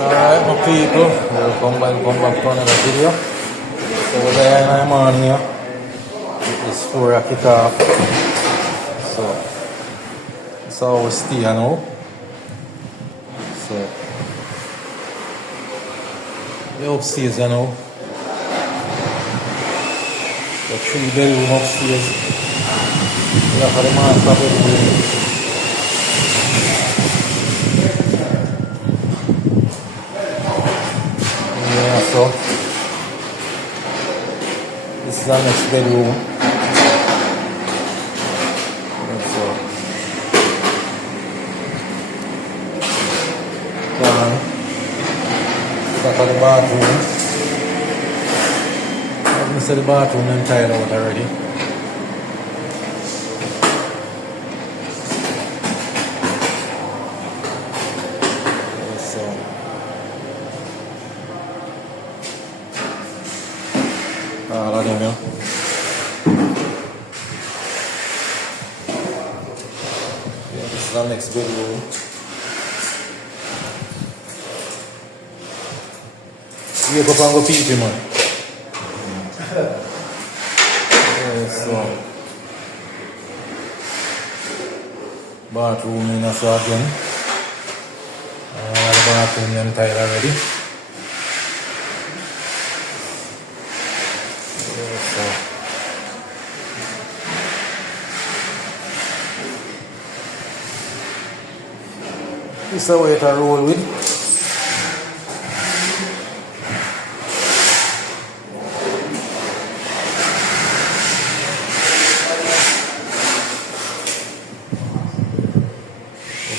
Alright, my people, welcome back to another video. So we're there in the morning here. It's 4 o'clock kick off. So that's how we stay now. So the upstairs you know. The 3-bedroom upstairs. We have the master bedroom. So this is our next bedroom. So that's the bathroom. As I said, the bathroom I'm tired out already. All of them, yeah. This is our next bedroom. Wake up and go pee, man. So bathroom in so again. The bathroom I'm tired already. This is the way to roll with.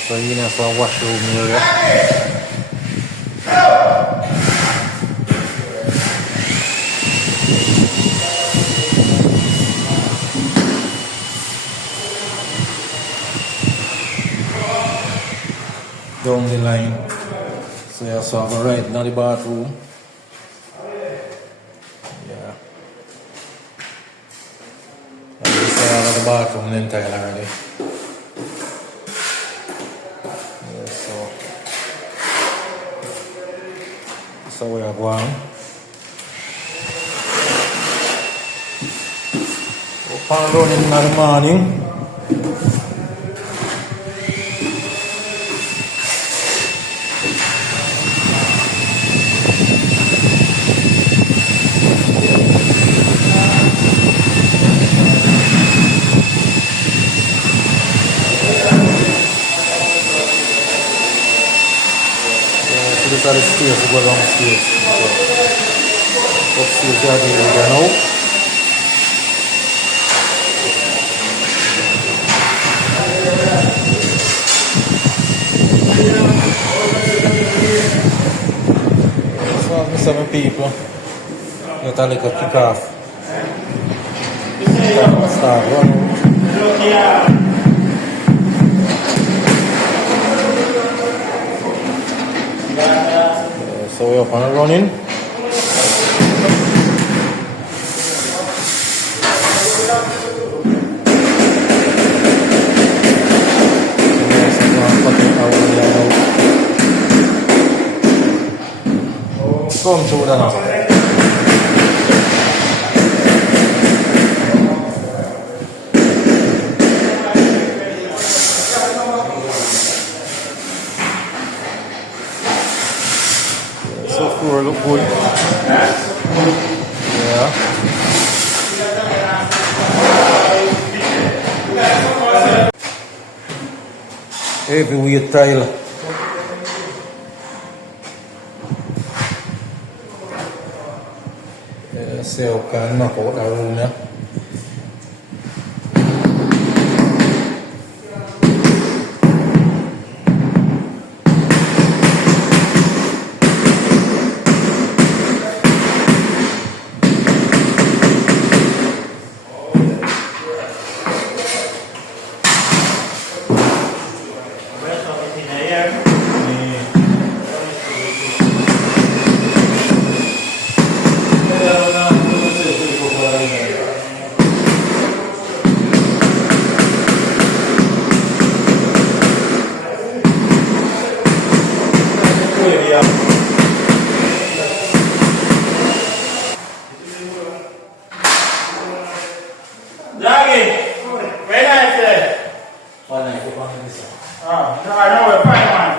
So you know, for a washroom area. Down the line, so you also have a right now the bathroom. Yeah, and this is the bathroom entirely already. Yeah, so we are going. Open running in the morning. These are the stairs to go downstairs. So, upstairs are the area now. So, these are the people. Get a little kick off. Start running. So we're up and running. Come through the now. So floor look good. Yeah. Heavyweight tile. See how can knock out the room, yeah. No, I know we're fine, man.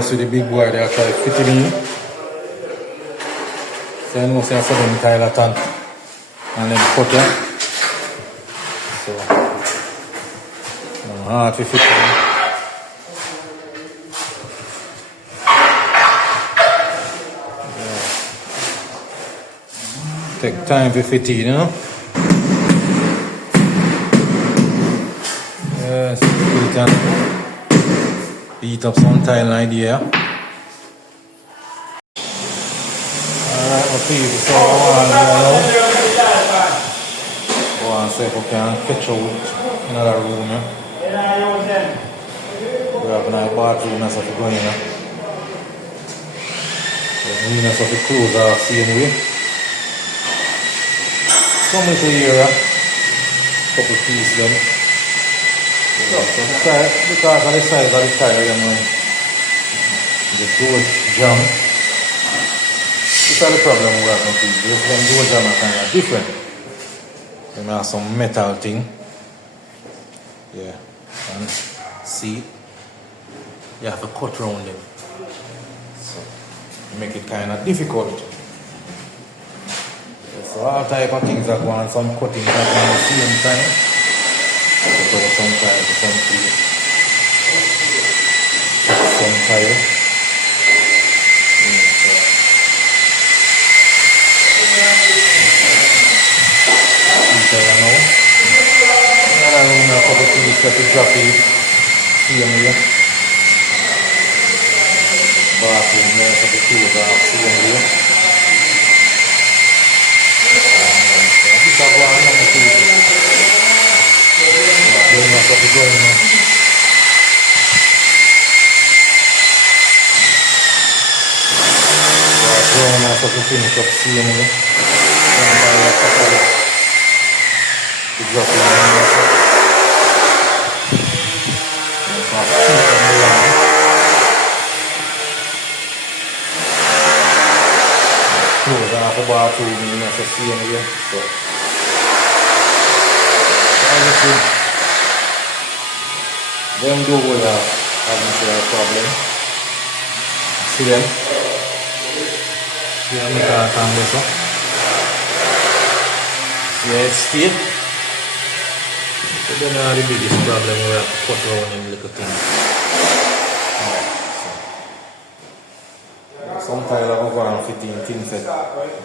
See the big boy there actually fitting in. So I know say I saw them Tyler tank and then cut it. So hard to fit in. Yeah. Take time to fit in, you know? Yes, beat up some tile idea. Alright, my people, so I want to see if we can catch out in another room. Yeah? We have a nice bathroom and stuff going in. We need to close off same way. Some little area, couple pieces then. So because of the size of the tire, the door jam. This is the problem we have now. This door jam are kind of different. Then we have some metal thing. Yeah. And see, you have to cut around them. So make it kind of difficult. So all type of things are going, some cutting are going at the same time. So some time to some place. Some tire. Tire now. Another room, a couple of things that is dropping. Same here. Bathroom, there, a couple of tools are same here. This is one of the tools. Doing a couple of going now. Going now, so to finish up same here. Dropping close off the bathroom in the same here. So obviously them do will have a problem. See them? See them make a tangle so. Yeah, it's still. So then the biggest problem we have to cut around them little things. Some tile are going to fit in things that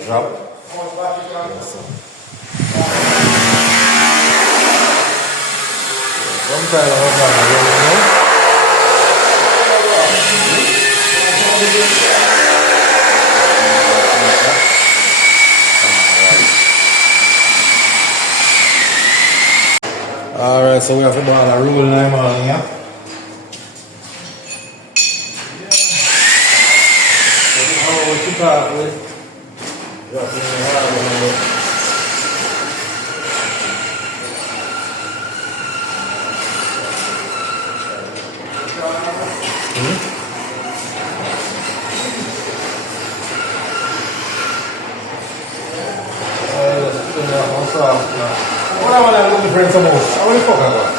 drop. Yeah, so. Some tile are going to roll now. Alright, so we have to do all the roll lime on here. So we keep up with dropping the hard one. What I want to look different some more. How the fuck I got?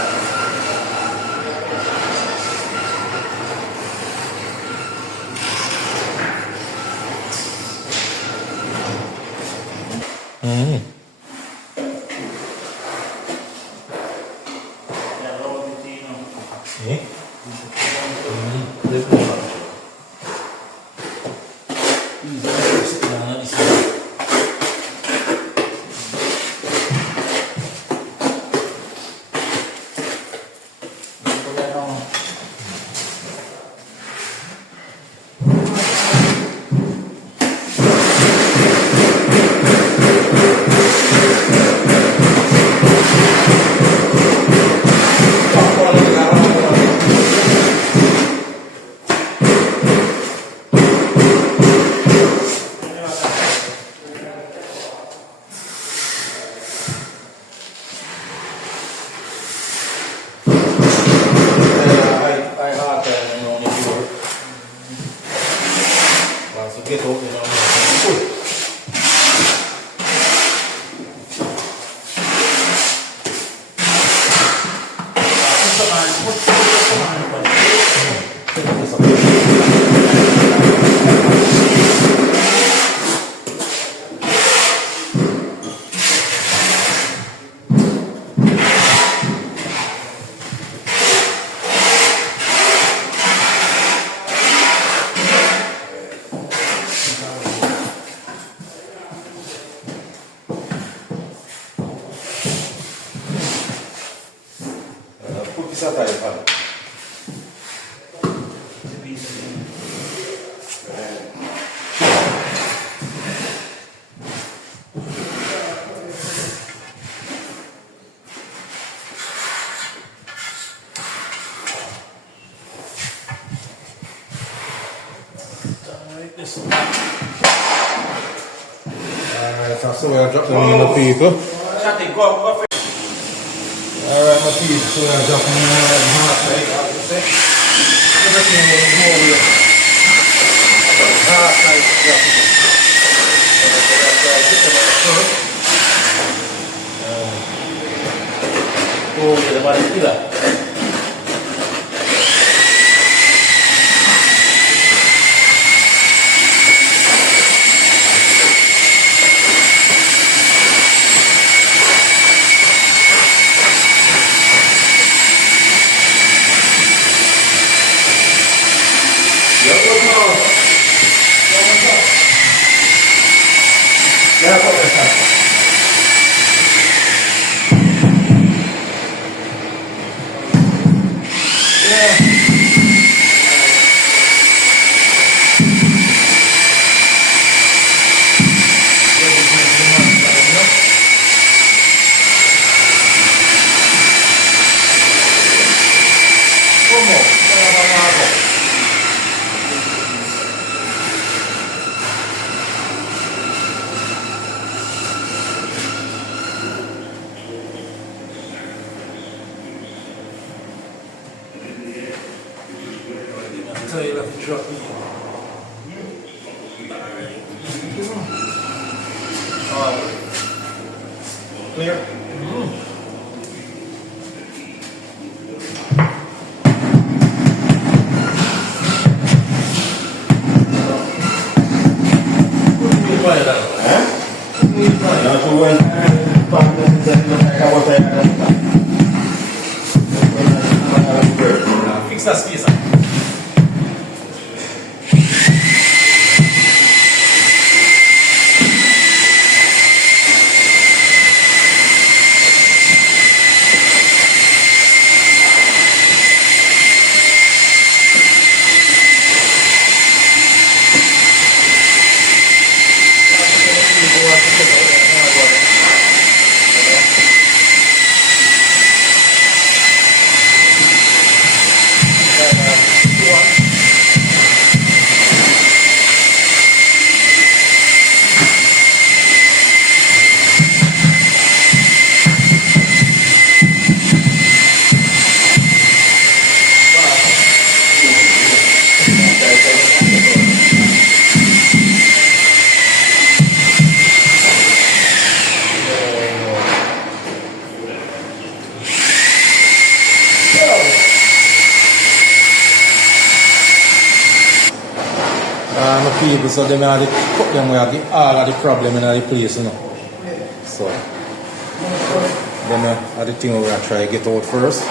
Alright, so we'll drop them in the people. Alright, my people, so we'll drop them in the hot side, as you say. Everything will go with hot side, yeah. about the killer. Clear? Fix that space. People, so they have to cut them where the all of the problem in the place, you know. So then the thing we're gonna try to get out first.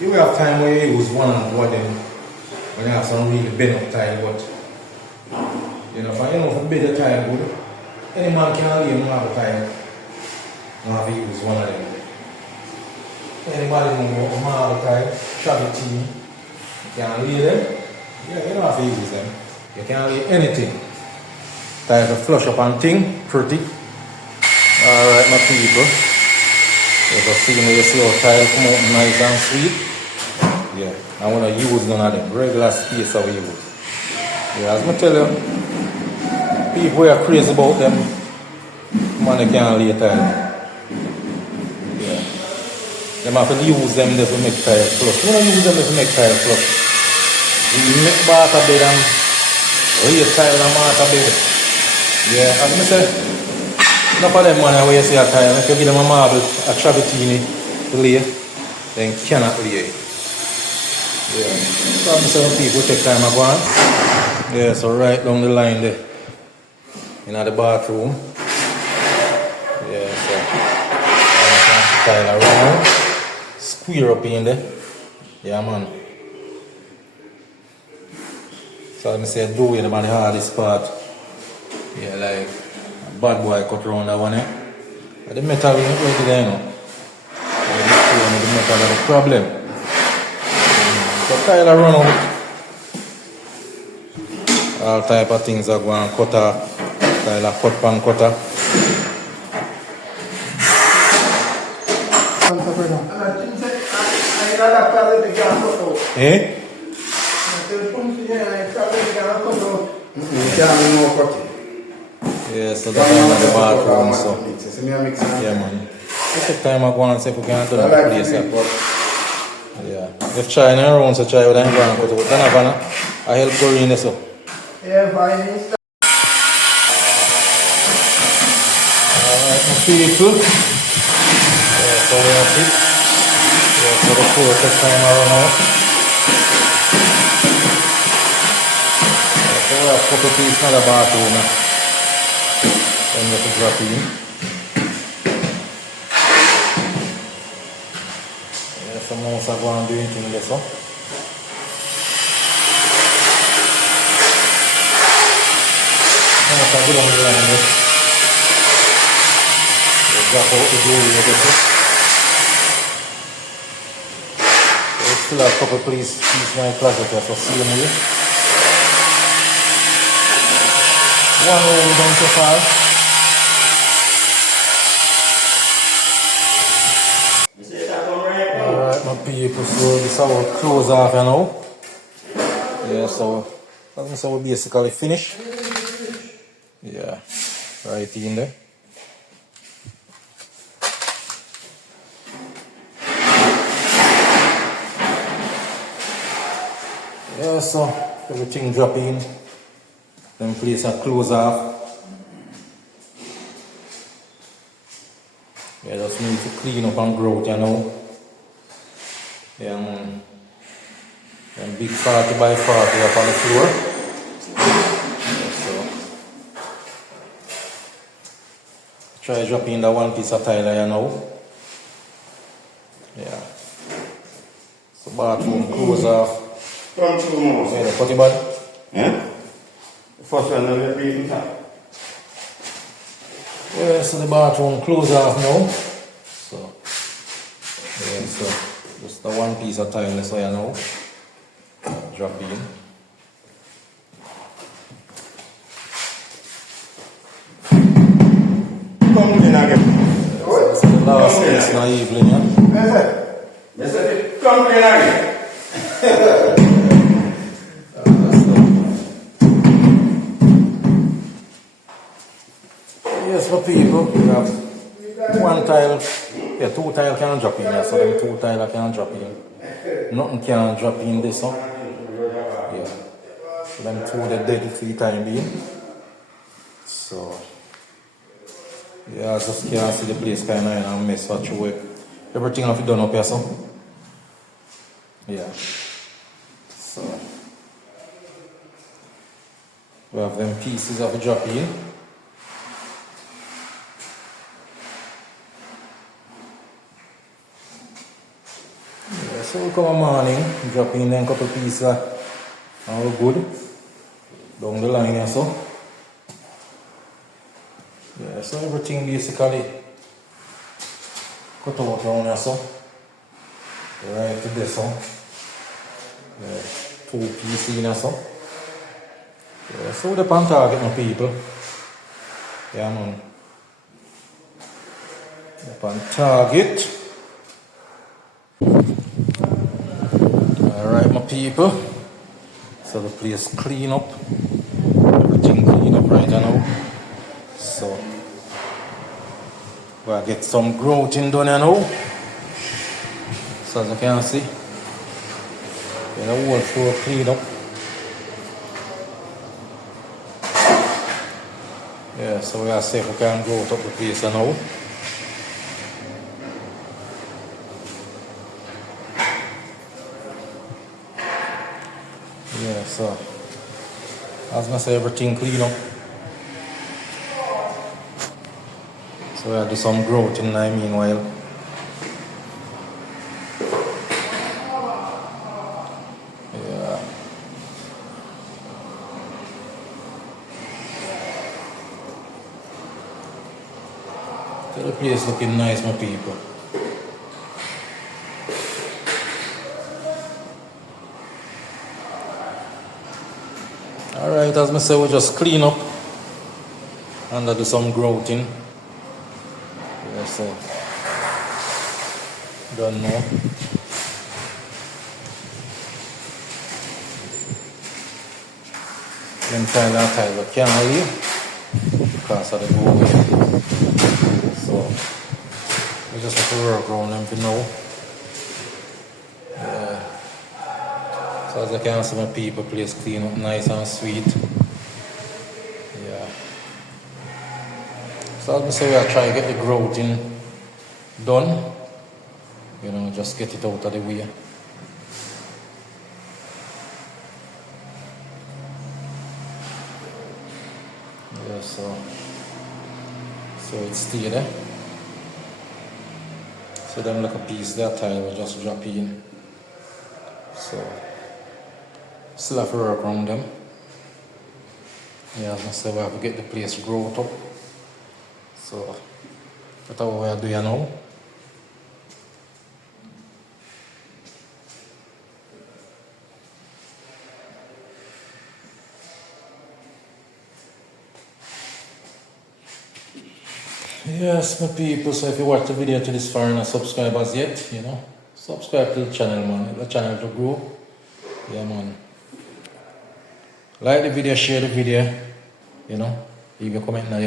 You will have time where you use one and one them when you have some really bent up tile, but you know, for better tile good, any man can lay him have a tile, you have to use one of them. Anybody know how to have a tile, travel team, you can lay them, yeah, you don't have to use them. You can lay anything. Tile to flush up and thing, pretty. Alright my people. You can see me see how tile come out nice and sweet. Yeah, I want to use none of them. Regular space I will use. Yeah, as I tell you, people are crazy about them Man, can't lay tile. Yeah. Them have to use them to make tile flush. You don't use them to make tile flush. You make water bed and lay tile and water bed. Yeah, as I say, enough of them money where you see a tile. If you give them a marble, a travertine to lay, then cannot lay. Yeah. So I'm saying people take time to go on. Yeah, so right down the line there. In the bathroom. Yeah, so I'm tile around. Square up in there. Yeah, man. So let me say do it the hardest part. Yeah, like a bad boy cut around that one, eh? But the metal is not there, you know. The metal is the problem. So tile run out. All type of things are going cutter. Tile cut pan cutter. Eh? Yeah, so that's why the bathroom, so yeah, man. Take time I go and see if we can do that place. Yeah. If trying around, so try with that and go to it. Then I help go in there, so. Yeah, fine. Alright, my people. Yeah, so we have it. Yeah, so the fourth time around now. Yeah, so we have a couple pieces in the bathroom now. Then we have to drop in. Yeah, so most are going to do anything there, so. Most are good on the line there. Drop out the door here, so. We still have a couple pieces in my closet here, so see them here. One row we done so far. Alright, my people, so this is our close off you know. Yeah, so that's how we basically finish. Yeah, right in there. Yeah, so everything drop in. Then place a close off. Yeah, just need to clean up and grout, you know. Yeah, man. Then big 40 by 40 up on the floor. Yeah, so try dropping that one piece of tile, you know. Yeah. So bathroom close off. Come to more. Yeah, the potty bad. Yeah? The first one, the beating top. Yeah, so the bathroom close off now. So, yeah, so just the one piece of tile, so you know. Drop in. Come in again. So this is the last piece in the evening, yeah. Yes, come in again. Yes, for people, we have one tile, yeah, two tile can drop in here, so them two tile can drop in. Nothing can drop in this one. Yeah. So them two the dead for the time being. So yeah, I just can't see the place kinda in a mess for through it. Everything have to done up here, so. Yeah. So we have them pieces of a drop in. Yeah, so we come in the morning, drop in then a couple pieces and we're good. Down the line here, so. Yeah, so everything basically cut out down here, so. Right to this one. Yeah, two pieces in here, so. Yeah, so the pan target, my people. Yeah, man. The pan target. Alright, my people. So the place clean up. Everything clean up right now. So We'll get some grouting done now. So as you can see, get the whole floor cleaned up. Yeah, so we are safe, we can grout up the place now. Yeah, so as I say, everything clean up. So we'll do some grouting now meanwhile. Yeah. The place looking nice, my people. Alright, as I say, we just clean up and do some grouting. Yeah, so don't know. Then try that tile, but can't leave because of the doorway. So we just have to work around them for now. Yeah. So as I can see, my people place clean up nice and sweet. Yeah. So as I say, we'll try to get the grouting done. You know, just get it out of the way. Yeah, so it's still there. So then like a piece that tile will just drop in. So still have to work around them. Yeah, as I said, we have to get the place growth up. So that's what we are doing now. Yes, my people, so if you watch the video to this far and not subscribe as yet, you know, subscribe to the channel, man. The channel to grow. Yeah, man. Like the video, share the video, you know. Leave your comment in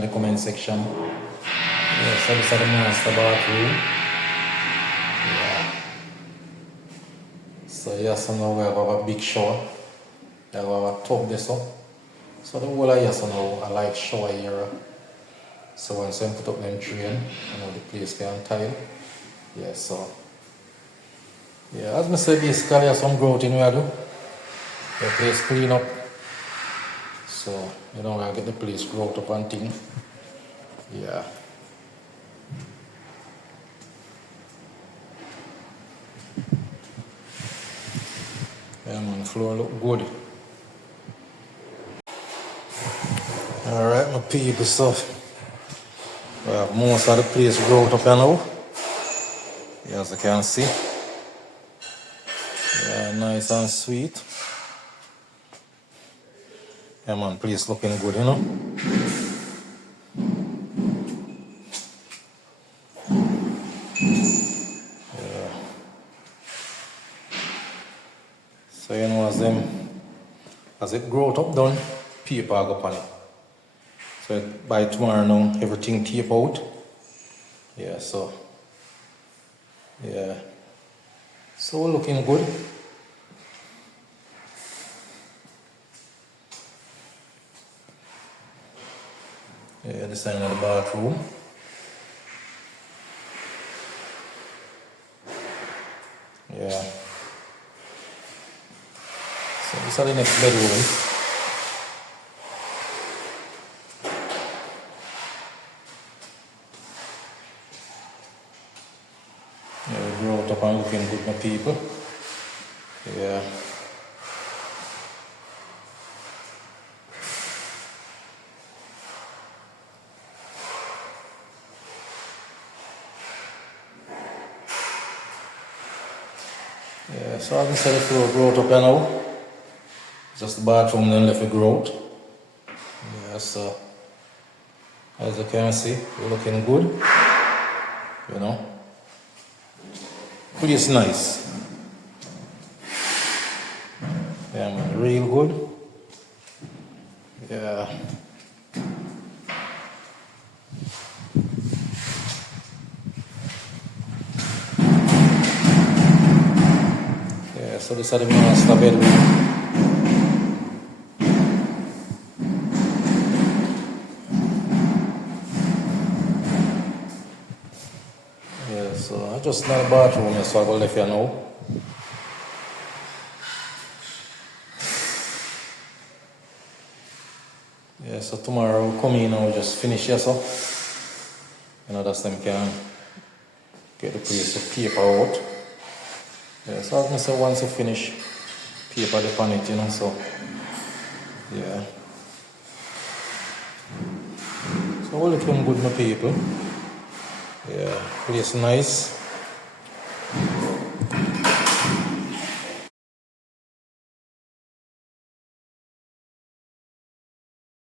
the comment section. Yeah, so this is the master bathroom. Yeah. So yes, so now we have a big shower. We have a tub this up. So the whole of yes, so now a light shower here. So once I put up them train, you know, the place can tile. Yeah, so yeah, as I said, basically there's some grouting we do. The place clean up. So, you know, I get the place grout up and thing. Yeah. Yeah, man, the floor look good. Alright, my people, so we have most of the place grout up here now. Yeah, as you can see. Yeah, nice and sweet. Yeah, man, place looking good, you know. Yeah. So, you know, as it growth up done, paper go upon it. So by tomorrow now, everything tape out. Yeah, so yeah. So we're looking good. Yeah, this is another bathroom. Yeah. So this is the next bedroom. Yeah, we brought up and looking good, my people. Yeah. Yeah, so as I said, the floor brought up here now. Just the bathroom then left the growth. Yeah, so as you can see, we're looking good. You know. Pretty nice. Yeah, man, real good. Yeah. so this is the master bedroom. Yeah, so I just not a bathroom here, so I go left here now. Yeah, so tomorrow we'll come in and we'll just finish here, so you know, that's them can get the place of paper out. Yeah, so as I say, once you finish, paper the pan it, you know, so yeah. So we're looking good, my people. Yeah, place nice.